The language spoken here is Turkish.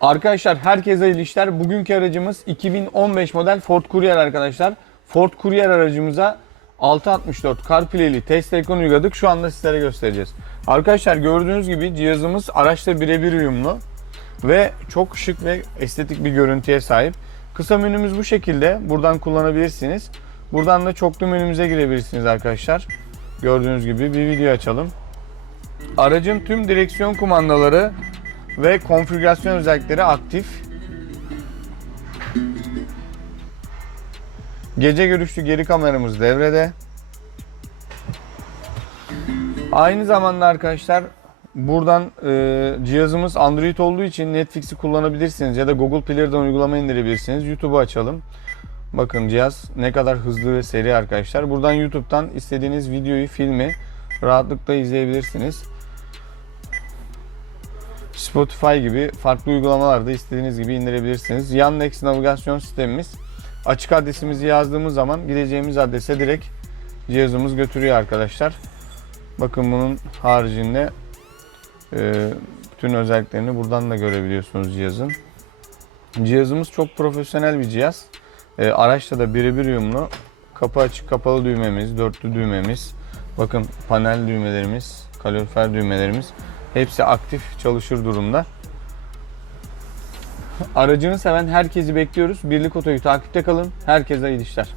Arkadaşlar herkese hayırlı işler. Bugünkü aracımız 2015 model Ford Courier arkadaşlar. Ford Courier aracımıza 664 CarPlay'li test ekran uyguladık. Şu anda sizlere göstereceğiz. Arkadaşlar gördüğünüz gibi cihazımız araçla birebir uyumlu ve çok şık ve estetik bir görüntüye sahip. Kısa menümüz bu şekilde. Buradan kullanabilirsiniz. Buradan da çoklu menümüze girebilirsiniz arkadaşlar. Gördüğünüz gibi bir video açalım. Aracın tüm direksiyon kumandaları ve konfigürasyon özellikleri aktif. Gece görüşlü geri kameramız devrede. Aynı zamanda arkadaşlar buradan e, cihazımız Android olduğu için Netflix'i kullanabilirsiniz ya da Google Play'den uygulama indirebilirsiniz. YouTube'u açalım. Bakın cihaz ne kadar hızlı ve seri arkadaşlar. Buradan YouTube'dan istediğiniz videoyu, filmi rahatlıkla izleyebilirsiniz. Spotify gibi farklı uygulamalarda istediğiniz gibi indirebilirsiniz. Yandex navigasyon sistemimiz açık adresimizi yazdığımız zaman gideceğimiz adrese direkt cihazımız götürüyor arkadaşlar. Bakın bunun haricinde e, bütün özelliklerini buradan da görebiliyorsunuz cihazın. Cihazımız çok profesyonel bir cihaz. E, araçla da birebir uyumlu. Kapı açık kapalı düğmemiz, dörtlü düğmemiz. Bakın panel düğmelerimiz, kalorifer düğmelerimiz hepsi aktif çalışır durumda. Aracını seven herkesi bekliyoruz. Birlik Oto'yu takipte kalın. Herkese iyi işler.